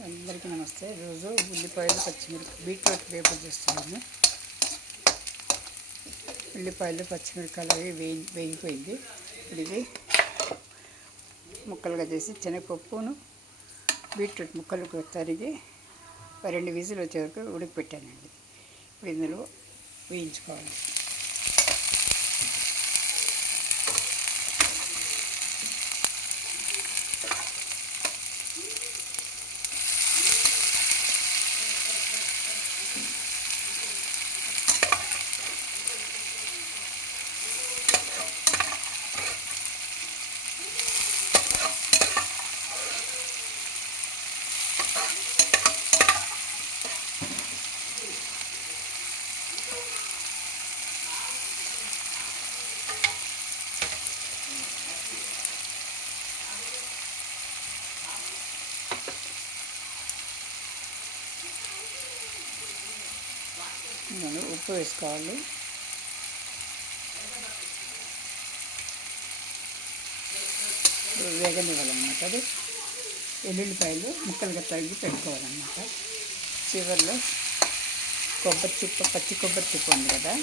అందరికీ నమస్తే. ఈరోజు ఉల్లిపాయలు పచ్చిమిరపకాయ బీట్రూట్ వేపుడు చేస్తున్నాను. ఉల్లిపాయలు పచ్చిమిరపకాయలు అవి వేగిపోయింది. ఇది ముక్కలుగా చేసి శనగపప్పును బీట్రూట్ ముక్కలు తరిగి 2 విజిల్ వచ్చే వరకు ఉడకపెట్టానండి. ఇప్పుడు ఇందులో వేయించుకోవాలి. ఉప్పు వేసుకోవాలి. వేగనివ్వాలన్నమాట. అది ఎల్లుల్లిపాయలు ముక్కలుగా తరిగి పెట్టుకోవాలన్నమాట. చివరిలో పచ్చి కొబ్బరి చిప్ప ఉంది కదా,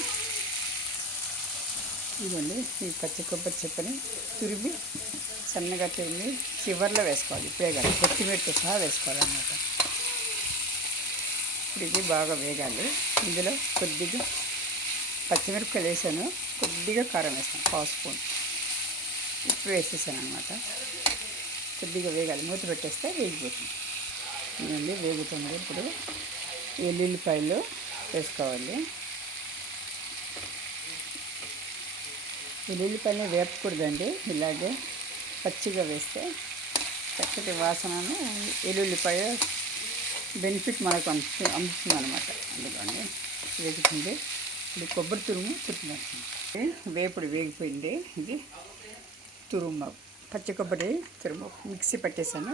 ఇదిగోండి. ఈ పచ్చి కొబ్బరి చిప్పని తురిమి సన్నగా తురిమి చివరిలో వేసుకోవాలి. ఇప్పుడే కాదు, కొత్తిమీరతో సహా వేసుకోవాలన్నమాట. ఇది బాగా వేగాలి. ఇందులో కొద్దిగా పచ్చిమిరపకాయలు వేసాను, కొద్దిగా కారం వేస్తాను, 1/2 స్పూన్ ఉప్పు వేసేసాను అనమాట. కొద్దిగా వేగాలి, మూత పెట్టేస్తే వేగిపోతుంది. ఇవన్నీ వేగుతుంది. ఇప్పుడు ఎల్లుల్లిపాయలు వేసుకోవాలి. ఎల్లుల్లిపాయలు వేపకూడదండి, ఇలాగే పచ్చిగా వేస్తే చక్కటి వాసనను ఎల్లుల్లిపాయ బెనిఫిట్ మనకు అందుతుంది అనమాట. అందుకని వేగుతుంది. ఇది కొబ్బరి తురుము చుట్టుకుంటుంది. వేపుడు వేగిపోయింది. ఇది తురుము పచ్చి కొబ్బరి తురుము మిక్సీ పట్టేసాను.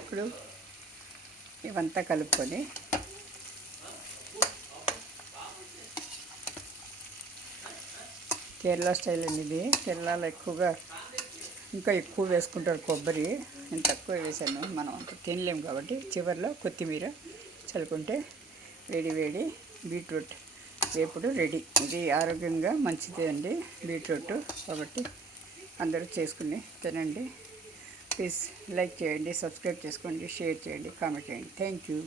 ఇప్పుడు ఇవంతా కలుపుకొని కేరళ స్టైల్ అండి ఇది. కేరళలో ఇంకా ఎక్కువ వేసుకుంటారు కొబ్బరి. నేను తక్కువ వేసాను, మనం అంత తినలేము కాబట్టి. చివరిలో కొత్తిమీర చల్లుకుంటే వేడి బీట్రూట్ వేపుడు రెడీ. ఇది ఆరోగ్యంగా మంచిదే అండి బీట్రూట్, కాబట్టి అందరూ చేసుకుని తినండి. ప్లీజ్ లైక్ చేయండి, సబ్స్క్రైబ్ చేసుకోండి, షేర్ చేయండి, కామెంట్ చేయండి. Thank you.